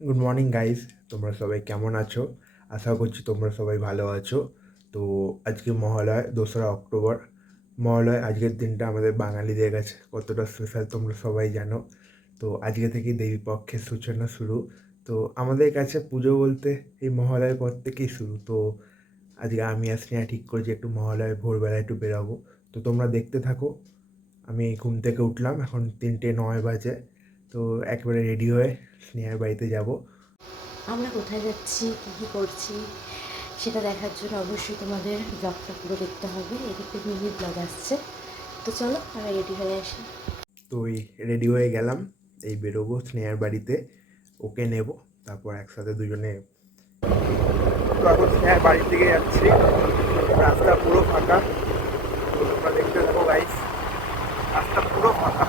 Good morning guys, তোমরা সবাই কেমন আছো? আশা করছি তোমরা সবাই ভালো আছো। তো আজকে মহালয় 2রা অক্টোবর। মহালয় আজকের দিনটা আমাদের বাঙালিদের কাছে কতটা স্পেশাল তোমরা সবাই জানো। তো আজকে থেকেই দেবী পক্ষের সূচনা শুরু। তো আমাদের কাছে পুজো বলতে এই মহালয়ের পর থেকেই শুরু। তো আজকে আমি আর স্নেহা ঠিক করেছি একটু মহালয় ভোরবেলা একটু বেরাবো। তো তোমরা দেখতে থাকো। আমি ঘুম থেকে উঠলাম, এখন 3:09 বাজে। তো একবারে রেডি হয়ে স্নেহার বাড়িতে যাব। আমরা কোথায় যাচ্ছি, কী কী করছি সেটা দেখার জন্য অবশ্যই তোমাদের ব্লগটা পুরো দেখতে হবে। এদিকে মিনি ব্লগ আসছে, তো চলো আমরা রেডি হয়ে আসি। তো ওই রেডি হয়ে গেলাম, এই বেরোবো স্নেহার বাড়িতে, ওকে নেব, তারপর একসাথে দুজনে। তো এখন স্নেহার বাড়ির দিকে যাচ্ছি, রাস্তা পুরো ফাঁকা। তো তোমরা দেখতে থাকো গাইস, রাস্তা পুরো ফাঁকা।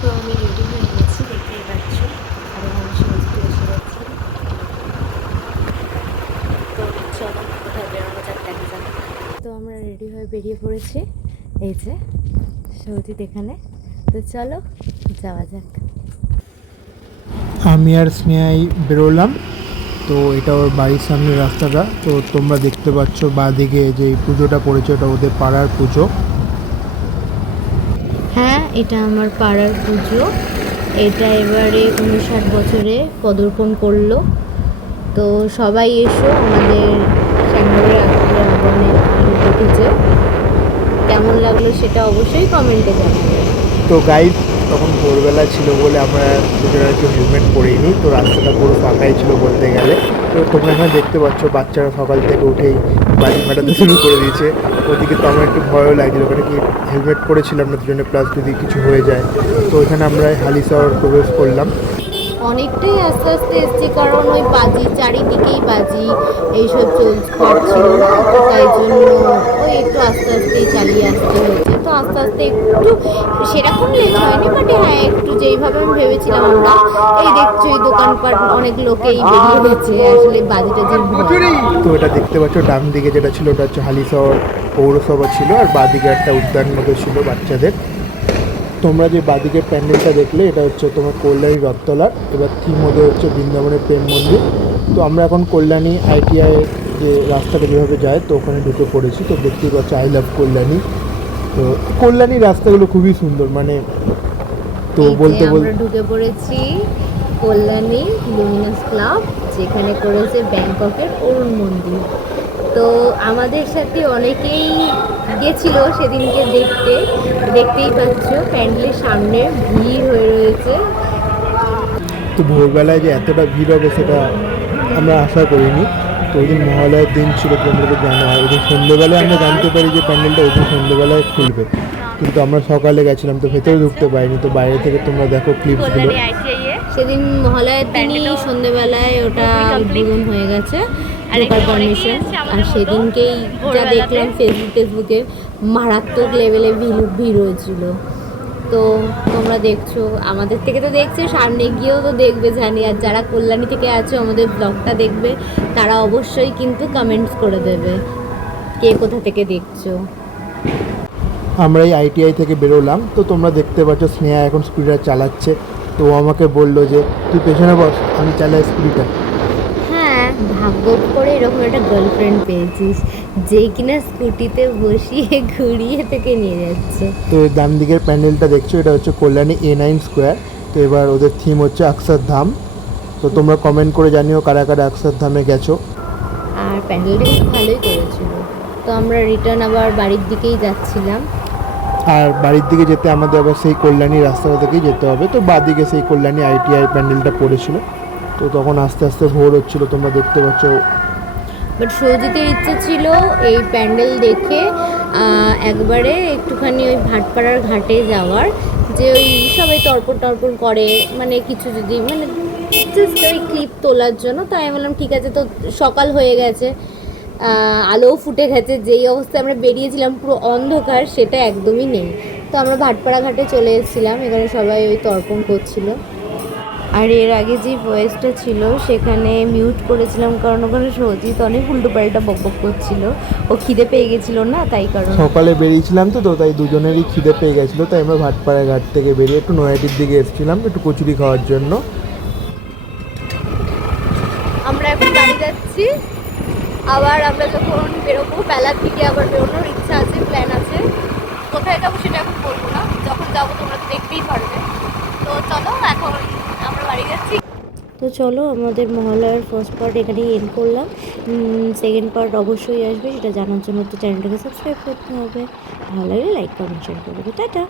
তো আমি রেডি হয়ে গেছি, দেখতেই পাচ্ছ আরও মানুষ এসে যাচ্ছে। তো চলো কোথায় বেরোনো যাক, দেখা যাক। তো আমরা রেডি হয়ে বেরিয়ে পড়েছি, এই যে সৌজিত এখানে। তো চলো যাওয়া যাক। আমি আর স্নেহাই বেরোলাম। তো এটা ওর বাড়ির সামনে রাস্তাটা। তো তোমরা দেখতে পাচ্ছ বাঁদিকে যে পুজোটা পড়েছে, ওটা ওদের পাড়ার পুজো। হ্যাঁ, এটা আমার পাড়ার পুজো। এটা এবারে 59 বছরে পদার্পণ করলো। তো সবাই এসো, আমাদের শ্যামনগরের আত্মীয় আগুনে দেখেছে। কেমন লাগলো সেটা অবশ্যই কমেন্টে জানাবে। তো গাইড, তখন ভোরবেলা ছিল বলে আমরা দুজনে একটু হেলমেট পরিনি। তো রাস্তাটা পুরো ফাঁকাই ছিল বলতে গেলে। তো তোমরা এখানে দেখতে পাচ্ছ বাচ্চারা সকাল থেকে উঠেই বাজি ফাটাতে শুরু করে দিয়েছে। ওদিকে তো আমার একটু ভয়ও লাগছিল, ওখানে কি হেলমেট পরেছিলাম না দুজনে, প্লাস যদি কিছু হয়ে যায়। তো এখানে আমরা হালিশহর প্রবেশ করলাম। অনেকটাই আস্তে আস্তে এসছি, কারণ ওই বাজি চারিদিকেই বাজি এইসব করছিল না, তো তাই জন্য ওই একটু আস্তে আস্তেই চালিয়ে আসতে হয়েছে। তো আস্তে আস্তে একটু সেরকম লেট হয়নি, বাট হ্যাঁ একটু যেইভাবে আমি ভেবেছিলাম আমরা, এই দেখছো এই দোকানপাট অনেক লোকেই বেরিয়ে গেছে, আসলে বাজিটা যে তো এটা দেখতে পাচ্ছ ডান দিকে যেটা ছিল ওটা হচ্ছে হালিশহর পৌরসভা ছিল, আর বাঁদিকে একটা উদ্যান মতো ছিল বাচ্চাদের। তোমরা যে বাঁদিকের প্যান্ডেলটা দেখলে এটা হচ্ছে তোমার কল্যাণী রথতলার। এবার থিম ওদের হচ্ছে বৃন্দাবনের প্রেম মন্দির। তো আমরা এখন কল্যাণী আইটিআই যে রাস্তাটা যেভাবে যায়, তো ওখানে ঢুকে পড়েছি। তো দেখতেই পাচ্ছ আই লাভ কল্যাণী। তো কল্যাণীর রাস্তাগুলো খুবই সুন্দর, মানে তো এই যে বলতে আমরা ঢুকে পড়েছি কল্যাণী লুমিনাস ক্লাব, যেখানে করেছে ব্যাংককের অরুণ মন্দির। তো আমাদের সাথে অনেকেই গেছিল সেদিনকে দেখতে, দেখতেই পাচ্ছ প্যান্ডেলের সামনে ভিড় হয়ে রয়েছে। তো ভোরবেলায় যে এতটা ভিড় হবে সেটা আমরা আশা করিনি। তো ওই দিন মহালয়ের দিন ছিল, তোমরা তো জানো। আর ওই দিন সন্ধ্যেবেলায় আমরা জানতে পারি যে প্যান্ডেলটা ওই দিন সন্ধ্যেবেলায় খুলবে, কিন্তু আমরা সকালে গেছিলাম তো ভেতরে ঢুকতে পারিনি। তো বাইরে থেকে তোমরা দেখো ক্লিপসগুলো। সেদিন মহালয়ার দিনই সন্ধ্যেবেলায় ওটা উদ্বোধন হয়ে গেছে, ঢোকার পারমিশন। আর সেদিনকেই যা দেখলাম ফেসবুকে মারাত্মক লেভেলে ভিড় হয়েছিল। তো তোমরা দেখছো, আমাদের থেকে তো দেখছো, সামনে গিয়েও তো দেখবে জানি। আর যারা কল্যাণী থেকে আছো আমাদের ব্লগটা দেখবে, তারা অবশ্যই কিন্তু কমেন্টস করে দেবে কে কোথা থেকে দেখছো। আমরা এই আইটিআই থেকে বেরোলাম। তো তোমরা দেখতে পাচ্ছ স্নেহা এখন স্কুটিটা চালাচ্ছে। তো ও আমাকে বললো যে তুই পেছনে বস, আমি চালাই স্কুটিটা। হ্যাঁ, ভাগ্য করে এরকম একটা গার্লফ্রেন্ড পেয়েছিস যে কিনা স্কুটিতে বসিয়ে ঘুরিয়ে থেকে নিয়ে যাচ্ছে। তো ডান দিকের প্যান্ডেলটা দেখছো, এটা হচ্ছে কল্যাণী A9 স্কোয়ার। তো এবার ওদের থিম হচ্ছে অক্ষরধাম। তো তোমরা কমেন্ট করে জানিও কারা কারা অক্ষরধামে গেছো। আর প্যান্ডেলটা কিন্তু ভালোই করেছিল। তো আমরা রিটার্ন আবার বাড়ির দিকেই যাচ্ছিলাম। আর বাড়ির দিকে যেতে আমাদের আবার সেই কল্যাণী রাস্তাটা থেকেই যেতে হবে। তো বাঁদিকে সেই কল্যাণী আইটিআই প্যান্ডেলটা পড়েছিল। তো তখন আস্তে আস্তে ভোর হচ্ছিলো, তোমরা দেখতে পাচ্ছ। বাট সৌজিতের ইচ্ছে ছিল এই প্যান্ডেল দেখে একবারে একটুখানি ওই ভাটপাড়ার ঘাটে যাওয়ার, যে ওই সবাই তর্পণ টর্পণ করে, মানে কিছু যদি মানে জাস্ট ওই ক্লিপ তোলার জন্য। তাই আমি বললাম ঠিক আছে। তো সকাল হয়ে গেছে, আলোও ফুটে গেছে, যেই অবস্থায় আমরা বেরিয়েছিলাম পুরো অন্ধকার সেটা একদমই নেই। তো আমরা ভাটপাড়া ঘাটে চলে এসেছিলাম, এখানে সবাই ওই তর্পণ করছিল। আর এর আগে যে ভয়েসটা ছিল সেখানে মিউট করেছিলাম, কারণ ওখানে সজিত অনেক উল্টো পাল্টা বকবক করছিল। ও খিদে পেয়ে গেছিল না, তাই কারণ। সকালে বেরিয়েছিলাম তো তাই দুজনেরই খিদে পেয়ে গেছিলো, তাই আমরা ভাটপাড়া ঘাট থেকে বেরিয়ে একটু নয়াটির দিকে এসেছিলাম একটু কচুরি খাওয়ার জন্য। আমরা এখন বাড়ি যাচ্ছি। আবার আমরা যখন বেরোবো বেলার দিকে আবার বেরোনোর ইচ্ছা আছে, প্ল্যান আছে। কোথায় যাবো সেটা এখন বলবো না, যখন যাবো তোমরা তো দেখতেই পারবে। তো চলো এখন আমরা বাড়ি যাচ্ছি। তো চলো, আমাদের মহালয়ার ফার্স্ট পার্ট এখানেই এন্ড করলাম। সেকেন্ড পার্ট অবশ্যই আসবে, সেটা জানার জন্য তো চ্যানেলটাকে সাবস্ক্রাইব করতে হবে। ভালো লাগলে লাইক কমেন্ট শেয়ার করে দেবে। টাটা।